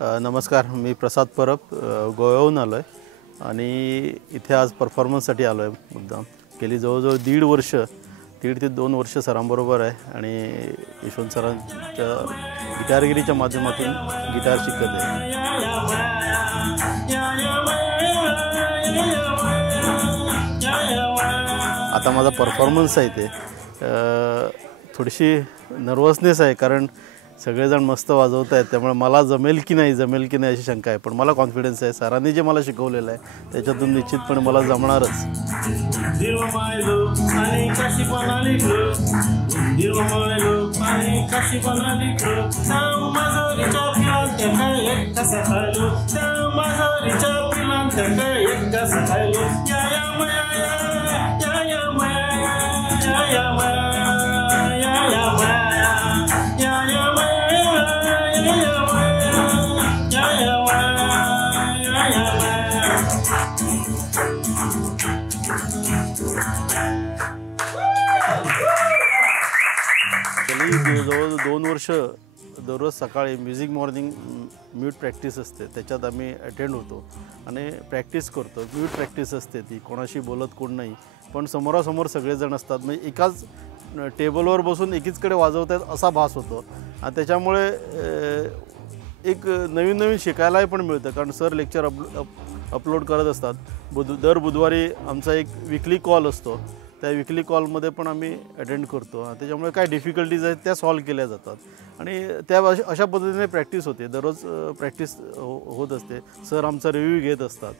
नमस्कार, मी प्रसाद परब गोव्याहून आलो आहे आणि इथे आज परफॉर्मन्ससाठी आलो आहे. मुद्दाम गेली जवळजवळ दीड ते 2 वर्ष सरांबरोबर आहे आणि यशवंत सरांच्या गिटारगिरीच्या माध्यमातून गिटार शिकत आहे. आता माझा परफॉर्मन्स आहे ते थोडीशी नर्वसनेस आहे, कारण सगळेजण मस्त वाजवत आहेत, त्यामुळे मला जमेल की नाही अशी शंका आहे. पण मला कॉन्फिडन्स आहे. सरांनी जे मला शिकवलेलं आहे त्याच्यातून निश्चितपणे मला जमणारच. जवळ 2 वर्ष दररोज सकाळी म्युझिक मॉर्निंग म्यूट प्रॅक्टिस असते, त्याच्यात आम्ही अटेंड होतो आणि प्रॅक्टिस करतो. म्यूट प्रॅक्टिस असते, ती कोणाशी बोलत कोण नाही, पण समोरासमोर सगळेजण असतात. म्हणजे एकाच टेबलवर बसून एकीचकडे वाजवत आहेत असा भास होतो आणि त्याच्यामुळे एक नवीन शिकायलाही पण मिळतं, कारण सर लेक्चर अपलोड करत असतात. दर बुधवारी आमचा एक वीकली कॉल असतो, त्या वीकली कॉलमध्ये पण आम्ही अटेंड करतो. त्याच्यामुळे काय डिफिकल्टीज आहेत त्या सॉल्व केल्या जातात आणि अशा पद्धतीने प्रॅक्टिस होते. दररोज प्रॅक्टिस होत असते. सर आमचा रिव्ह्यू घेत असतात.